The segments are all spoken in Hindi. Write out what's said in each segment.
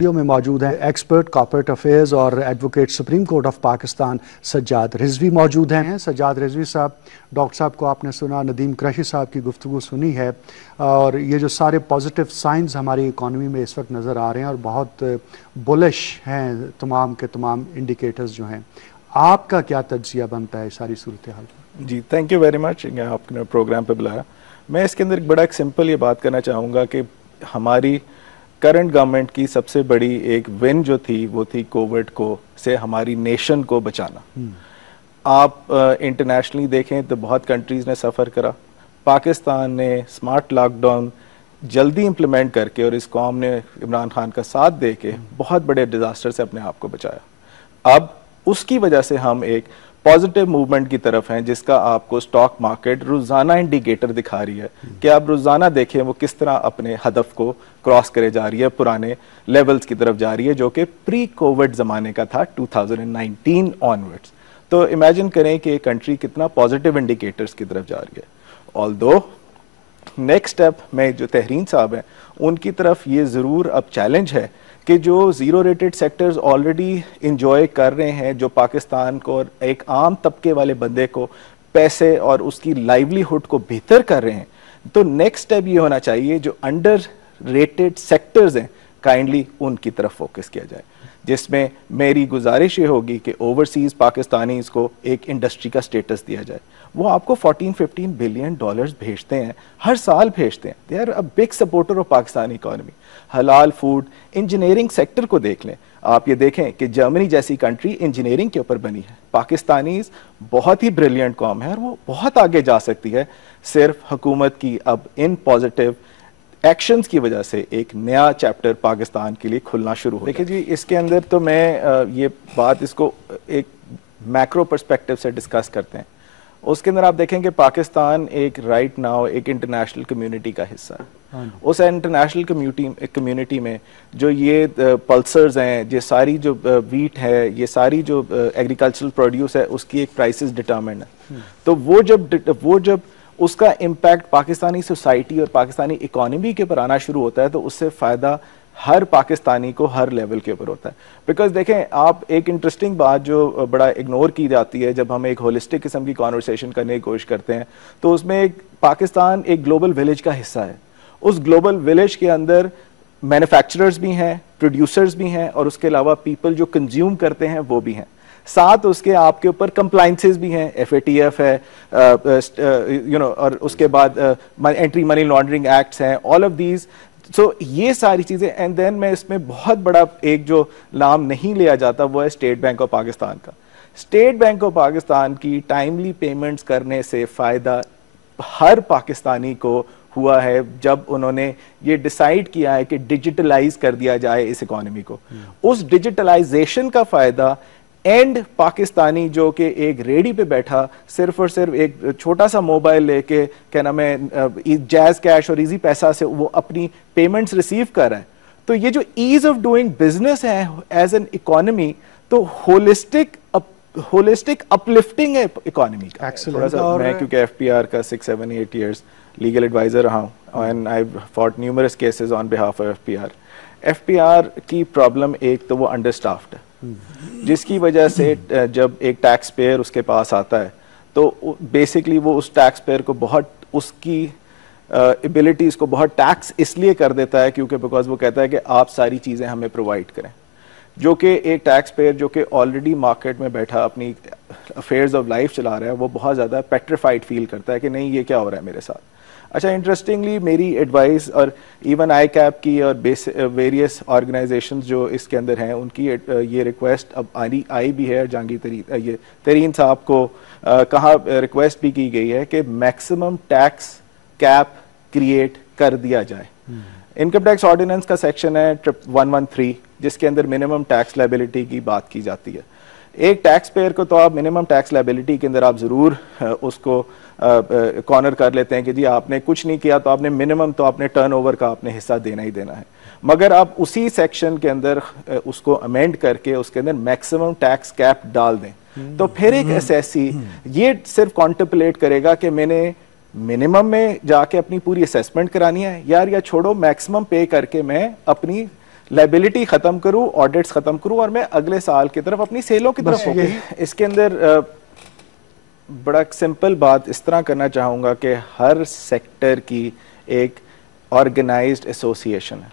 स्टूडियो में मौजूद हैं एक्सपर्ट कॉर्पोरेट अफेयर्स और advocate supreme court of Pakistan Sajjad Rizvi मौजूद हैं। सज्जाद रिजवी साहब, डॉक्टर साहब को आपने सुना, नदीम कुरैशी साहब की गुफ्तगू सुनी है, और ये जो सारे पॉजिटिव साइंस हमारी इकॉनमी में इस वक्त नज़र आ रहे हैं और बहुत बुलिश हैं तमाम के तमाम इंडिकेटर्स जो हैं, आपका क्या तज्जिया बनता है सारी सूरत हाल पर? जी, थैंक यू वेरी मच, आपने प्रोग्राम पर बुलाया। मैं इसके अंदर बड़ा एक सिंपल ये बात करना चाहूँगा कि हमारी करंट गवर्नमेंट की सबसे बड़ी एक विन जो थी वो थी कोविड को से हमारी नेशन को बचाना। आप इंटरनेशनली देखें तो बहुत कंट्रीज़ ने सफ़र करा। पाकिस्तान ने स्मार्ट लॉकडाउन जल्दी इम्प्लीमेंट करके और इस कौम ने इमरान खान का साथ दे के बहुत बड़े डिज़ास्टर से अपने आप को बचाया। अब उसकी वजह से हम एक पॉजिटिव मूवमेंट की तरफ हैं, जिसका आपको स्टॉक मार्केट रोजाना इंडिकेटर दिखा रही है कि आप रोजाना देखें वो किस तरह अपने हदफ को क्रॉस करे जा रही है, पुराने लेवल्स की तरफ जा रही है जो कि प्री कोविड जमाने का था 2019 ऑनवर्ड्स। तो इमेजिन करें कि कंट्री कितना पॉजिटिव इंडिकेटर्स की तरफ जा रही है। ऑल्दो नेक्स्ट स्टेप में जो तहरीन साहब हैं उनकी तरफ ये जरूर अब चैलेंज है कि जो zero rated sectors already enjoy कर रहे हैं, जो पाकिस्तान को और एक आम तबके वाले बंदे को पैसे और उसकी लाइवलीहुड को बेहतर कर रहे हैं, तो नेक्स्ट स्टेप ये होना चाहिए जो अंडर रेटेड सेक्टर्स हैं काइंडली उनकी तरफ फोकस किया जाए, जिसमें मेरी गुजारिश ये होगी कि ओवरसीज पाकिस्तानीज को एक इंडस्ट्री का स्टेटस दिया जाए। वो आपको 14-15 बिलियन डॉलर्स भेजते हैं, हर साल भेजते हैं। They are a big supporter of Pakistani economy. हलाल फूड, इंजीनियरिंग सेक्टर को देख लें, आप ये देखें कि जर्मनी जैसी कंट्री इंजीनियरिंग के ऊपर बनी है। पाकिस्तानीज बहुत ही ब्रिलियंट कौम है और वो बहुत आगे जा सकती है, सिर्फ हुकूमत की अब इन पॉजिटिव एक्शंस की वजह से एक नया चैप्टर पाकिस्तान के लिए खुलना शुरू हो। देखिए जी, इसके अंदर तो मैं ये बात इसको एक मैक्रो पर्सपेक्टिव से डिस्कस करते हैं। उसके अंदर आप देखें कि पाकिस्तान एक राइट नाउ एक इंटरनेशनल कम्युनिटी का हिस्सा है। उस इंटरनेशनल कम्युनिटी में जो ये पल्सर्स हैं, ये सारी जो वीट है, ये सारी जो एग्रीकल्चरल प्रोड्यूस है, उसकी एक प्राइसेस डिटरमिन्ड है। तो वो जब उसका इम्पैक्ट पाकिस्तानी सोसाइटी और पाकिस्तानी इकोनॉमी के ऊपर आना शुरू होता है, तो उससे फ़ायदा हर पाकिस्तानी को हर लेवल के ऊपर होता है। बिकॉज देखें, आप एक इंटरेस्टिंग बात जो बड़ा इग्नोर की जाती है जब हम एक होलिस्टिक किस्म की कॉन्वर्सेशन करने की कोशिश करते हैं, तो उसमें एक पाकिस्तान एक ग्लोबल विलेज का हिस्सा है। उस ग्लोबल विलेज के अंदर मैन्युफैक्चरर्स भी हैं, प्रोड्यूसर्स भी हैं, और उसके अलावा पीपल जो कंज्यूम करते हैं वो भी हैं। साथ उसके आपके ऊपर कंप्लाइंसेस भी हैं, FATF है, और उसके बाद एंटी मनी लॉन्ड्रिंग एक्ट्स हैं, ऑल ऑफ दीज। सो ये सारी चीजें, एंड देन मैं इसमें बहुत बड़ा एक जो नाम नहीं लिया जाता वो है स्टेट बैंक ऑफ पाकिस्तान का। स्टेट बैंक ऑफ पाकिस्तान की टाइमली पेमेंट्स करने से फायदा हर पाकिस्तानी को हुआ है जब उन्होंने ये डिसाइड किया है कि डिजिटलाइज कर दिया जाए इस इकोनॉमी को। उस डिजिटलाइजेशन का फायदा एंड पाकिस्तानी जो कि एक रेडी पे बैठा सिर्फ और सिर्फ एक छोटा सा मोबाइल लेके, क्या नाम है, जैज कैश और इजी पैसा से वो अपनी पेमेंट्स रिसीव कर रहा है। तो ये जो ईज ऑफ डूइंग बिजनेस है एज एन इकोनॉमी, तो होलिस्टिक अपलिफ्टिंग है इकोनॉमी का। मैं क्योंकि FPR का 6, 7, 8 years लीगल एडवाइजर रहा हूँ and I fought numerous cases on behalf of FPR की प्रॉब्लम एक तो वो अंडरस्टाफ्ड है, जिसकी वजह से जब एक टैक्स पेयर उसके पास आता है तो बेसिकली वो उस टैक्स पेयर को बहुत उसकी एबिलिटीज को बहुत टैक्स इसलिए कर देता है क्योंकि बिकॉज वो कहता है कि आप सारी चीज़ें हमें प्रोवाइड करें, जो कि एक टैक्स पेयर जो कि ऑलरेडी मार्केट में बैठा अपनी अफेयर्स ऑफ लाइफ चला रहा है, वो बहुत ज़्यादा पेट्रिफाइड फील करता है कि नहीं ये क्या हो रहा है मेरे साथ। अच्छा, इंटरेस्टिंगली मेरी एडवाइस और इवन ICAP की और वेरियस ऑर्गेनाइजेशंस जो इसके अंदर हैं उनकी ये रिक्वेस्ट अब आई भी है। जहांगीर तरीन साहब को कहाँ रिक्वेस्ट भी की गई है कि मैक्सिमम टैक्स कैप क्रिएट कर दिया जाए। इनकम टैक्स ऑर्डिनेंस का सेक्शन है 113 जिसके अंदर मिनिमम टैक्स लायबिलिटी की बात की जाती है। एक टैक्स पेयर को तो आप मिनिमम टैक्स लायबिलिटी के अंदर आप जरूर उसको कॉर्नर कर लेते हैं कि जी आपने कुछ नहीं किया तो आपने मिनिमम तो अपने टर्नओवर का आपने हिस्सा देना ही देना है, मगर आप उसी सेक्शन के अंदर उसको अमेंड करके उसके अंदर मैक्सिमम टैक्स कैप डाल दें तो फिर एक एसएससी ये सिर्फ कॉन्टेम्पलेट करेगा कि मैंने मिनिमम में जाके अपनी पूरी असेसमेंट करानी है यार, या छोड़ो मैक्सिमम पे करके मैं अपनी लाइबिलिटी खत्म करूं, ऑडिट्स खत्म करूं और मैं अगले साल की तरफ अपनी सेलों की तरफ फोकस। इसके अंदर बड़ा सिंपल बात इस तरह करना चाहूंगा कि हर सेक्टर की एक ऑर्गेनाइज्ड एसोसिएशन है।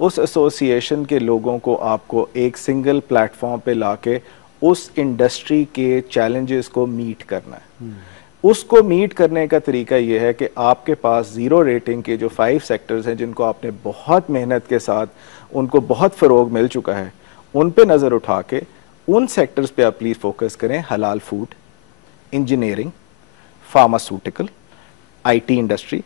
उस एसोसिएशन के लोगों को आपको एक सिंगल प्लेटफॉर्म पे लाके उस इंडस्ट्री के चैलेंजेस को मीट करना है। उसको मीट करने का तरीका यह है कि आपके पास जीरो रेटिंग के जो 5 सेक्टर्स हैं जिनको आपने बहुत मेहनत के साथ, उनको बहुत फ़रोग मिल चुका है, उन पे नज़र उठा के उन सेक्टर्स पे आप प्लीज़ फोकस करें। हलाल food, engineering, pharmaceutical, IT industry,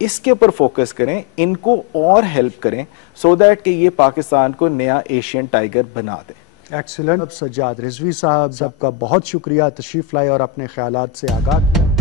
इसके ऊपर फोकस करें, इनको और हेल्प करें सो दैट कि ये पाकिस्तान को नया एशियन टाइगर बना दे। एक्सीलेंट। सज्जाद रिजवी साहब, सबका बहुत शुक्रिया, तशरीफ़ लाए और अपने ख्यालात से आगाह किया।